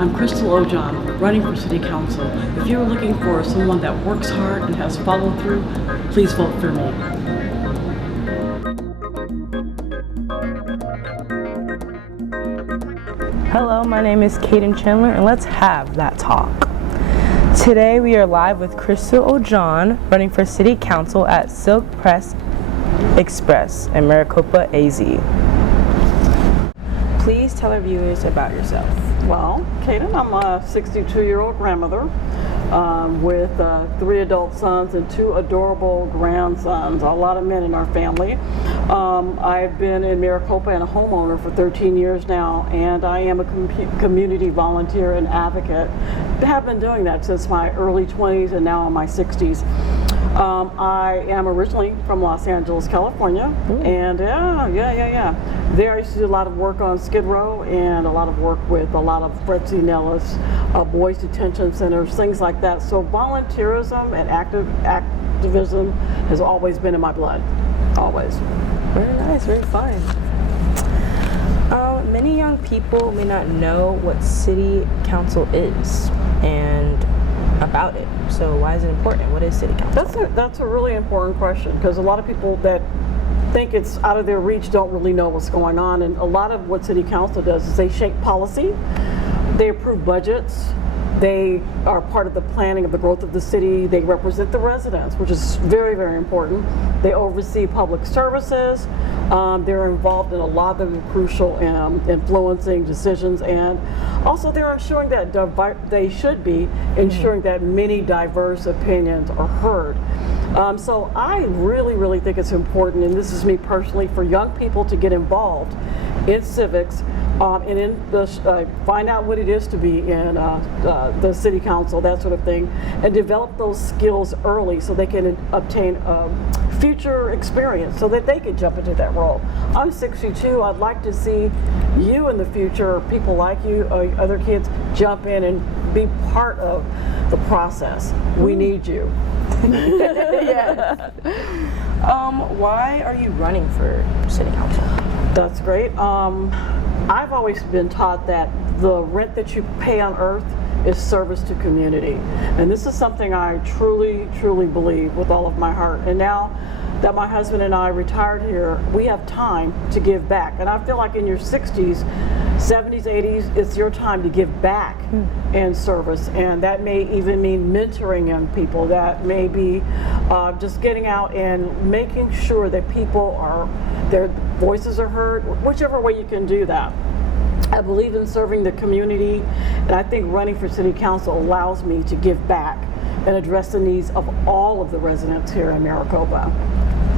I'm Chrystal O'Jon, running for City Council. If you're looking for someone that works hard and has follow through, please vote for me. Hello, my name is Kaden Chandler, and let's have that talk. Today we are live with Chrystal O'Jon, running for City Council at Silk Press Express in Maricopa, AZ. Please tell our viewers about yourself. Well, Kaden, I'm a 62-year-old grandmother with 3 adult sons and 2 adorable grandsons, a lot of men in our family. I've been in Maricopa and a homeowner for 13 years now, and I am a community volunteer and advocate. I have been doing that since my early 20s and now in my 60s. I am originally from Los Angeles, California, and there I used to do a lot of work on Skid Row and a lot of work with a lot of Fritzy Nellis, boys detention centers, things like that. So volunteerism and activism has always been in my blood, always. Very nice, very fun. Many young people may not know what City Council is and about it. So why is it important? What is City Council? That's a really important question, because a lot of people that think it's out of their reach don't really know what's going on. And a lot of what City Council does is they shape policy, they approve budgets, they are part of the planning of the growth of the city, they represent the residents, which is very, very important. They oversee public services, they're involved in a lot of the crucial influencing decisions, and also they're ensuring that ensuring that many diverse opinions are heard. So I really think it's important, and this is me personally, for young people to get involved in civics and in the, find out what it is to be in the City Council, that sort of thing, and develop those skills early so they can obtain future experience so that they can jump into that role. I'm 62. I'd like to see you in the future, people like you, other kids, jump in and be part of the process. We need you. Yes. Why are you running for City Council? That's great. I've always been taught that the rent that you pay on earth is service to community. And this is something I truly believe with all of my heart. And now that my husband and I retired here, we have time to give back. And I feel like in your 60s, 70s, 80s, it's your time to give back in service. And that may even mean mentoring young people. That may be just getting out and making sure that their voices are heard, whichever way you can do that. I believe in serving the community, and I think running for City Council allows me to give back and address the needs of all of the residents here in Maricopa.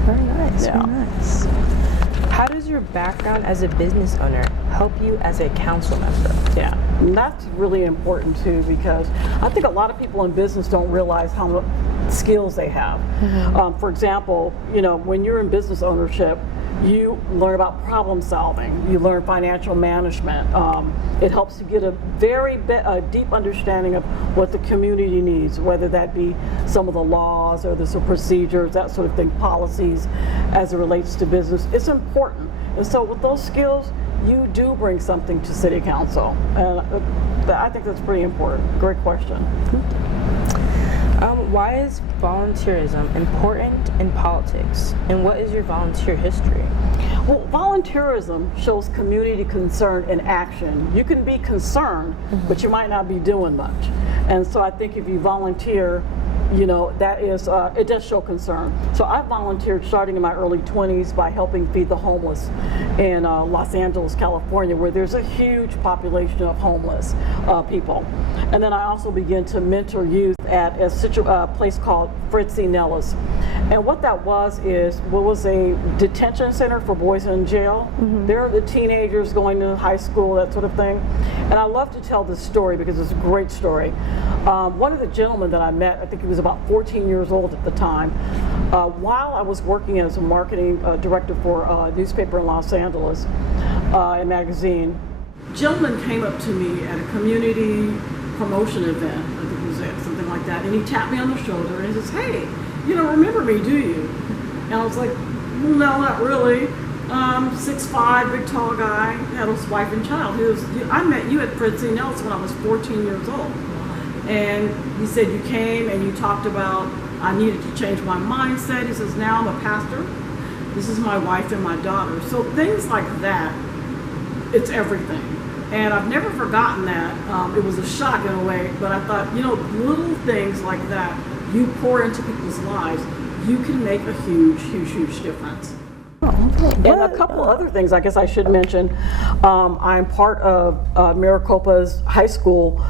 Very nice, Yeah. very nice. How does your background as a business owner help you as a council member? Yeah, and that's really important too, because I think a lot of people in business don't realize how much skills they have. For example, when you're in business ownership, you learn about problem solving, you learn financial management. It helps you get a very deep understanding of what the community needs, whether that be some of the laws or the procedures, that sort of thing, policies as it relates to business. It's important. And so with those skills, you do bring something to City Council. And I think that's pretty important. Great question. Why is volunteerism important in politics, and what is your volunteer history? Well, volunteerism shows community concern in action. You can be concerned, but you might not be doing much. And so I think if you volunteer, that is, it does show concern. So I volunteered starting in my early 20s by helping feed the homeless in Los Angeles, California, where there's a huge population of homeless people. And then I also began to mentor youth at a place called Fritzy Nellis. And what that was a detention center for boys in jail. They're the teenagers going to high school, that sort of thing. And I love to tell this story because it's a great story. One of the gentlemen that I met, I think he was about 14 years old at the time, while I was working as a marketing director for a newspaper in Los Angeles, a magazine. A gentleman came up to me at a community promotion event, I think it was something like that, and he tapped me on the shoulder and he says, "Hey, you don't remember me, do you?" And I was like, "No, not really." 6'5", big tall guy, had his wife and child. I met you at Fritzy Nelson when I was 14 years old. And he said you came and you talked about I needed to change my mindset. He says, now I'm a pastor. This is my wife and my daughter. So things like that, it's everything. And I've never forgotten that. It was a shock in a way, but I thought, little things like that, you pour into people's lives, you can make a huge, huge, huge difference. And a couple other things I guess I should mention. I'm part of Maricopa's high school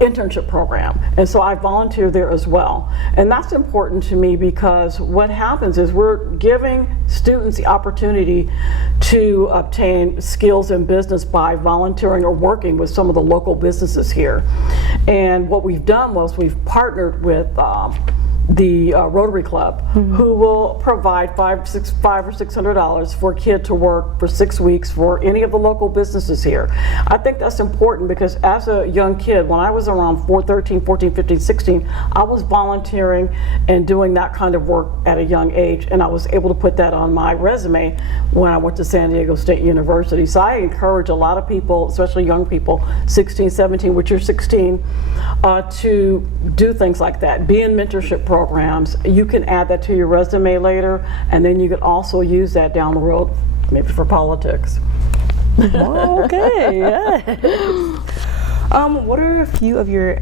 internship program, and so I volunteer there as well. And that's important to me because what happens is we're giving students the opportunity to obtain skills in business by volunteering or working with some of the local businesses here. And what we've done was we've partnered with the Rotary Club, who will provide $500 or $600 for a kid to work for 6 weeks for any of the local businesses here. I think that's important because as a young kid, when I was around 14, 15, 16, I was volunteering and doing that kind of work at a young age, and I was able to put that on my resume when I went to San Diego State University. So I encourage a lot of people, especially young people, 16, 17, which you're 16, to do things like that. Be in mentorship programs. You can add that to your resume later, and then you could also use that down the road, maybe for politics. Okay, yeah. What are a few of your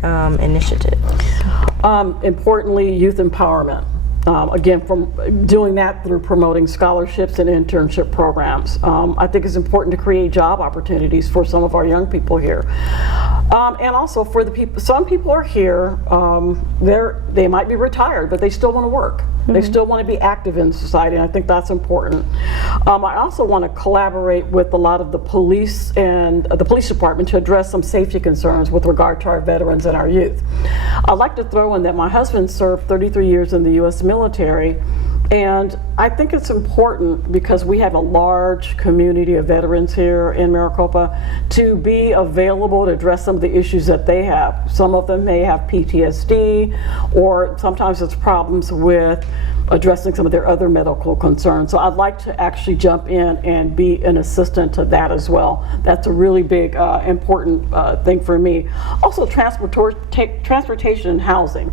initiatives? Importantly, youth empowerment. Again, from doing that through promoting scholarships and internship programs. I think it's important to create job opportunities for some of our young people here. And also for the people, some people are here, they might be retired, but they still want to work. They still want to be active in society, and I think that's important. I also want to collaborate with a lot of the police and the police department to address some safety concerns with regard to our veterans and our youth. I'd like to throw in that my husband served 33 years in the U.S. military, and I think it's important because we have a large community of veterans here in Maricopa to be available to address some of the issues that they have. Some of them may have PTSD, or sometimes it's problems with addressing some of their other medical concerns. So I'd like to actually jump in and be an assistant to that as well. That's a really big, important thing for me. Also, transportation and housing.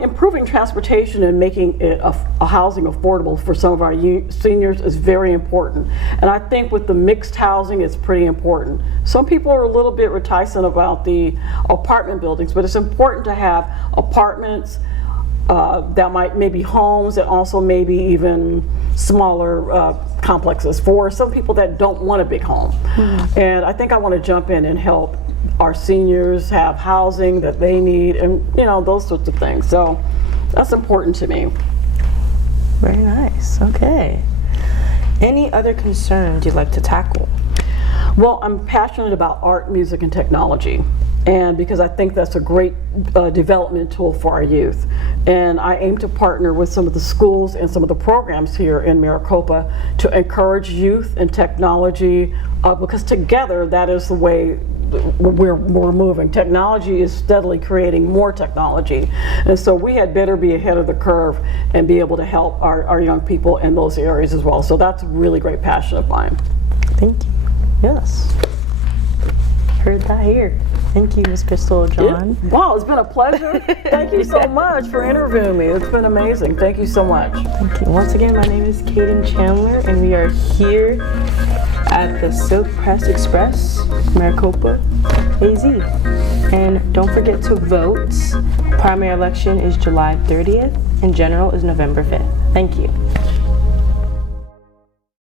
Improving transportation and making it a housing affordable for some of our seniors is very important. And I think with the mixed housing, it's pretty important. Some people are a little bit reticent about the apartment buildings, but it's important to have apartments that might maybe homes and also maybe even smaller complexes for some people that don't want a big home. And I think I want to jump in and help our seniors have housing that they need, and those sorts of things. So that's important to me. Very nice. Okay. Any other concerns you'd like to tackle? Well, I'm passionate about art, music, and technology. And because I think that's a great development tool for our youth. And I aim to partner with some of the schools and some of the programs here in Maricopa to encourage youth and technology, because together that is the way we're moving. Technology is steadily creating more technology. And so we had better be ahead of the curve and be able to help our young people in those areas as well. So that's a really great passion of mine. Thank you. Yes. Heard that here. Thank you, Ms. Chrystal O'Jon. Yeah. Wow, it's been a pleasure. Thank you so much for interviewing me. It's been amazing. Thank you so much. Thank you. Once again, my name is Kaden Chandler, and we are here at the Silk Press Express, Maricopa, AZ. And don't forget to vote. Primary election is July 30th, and general is November 5th. Thank you.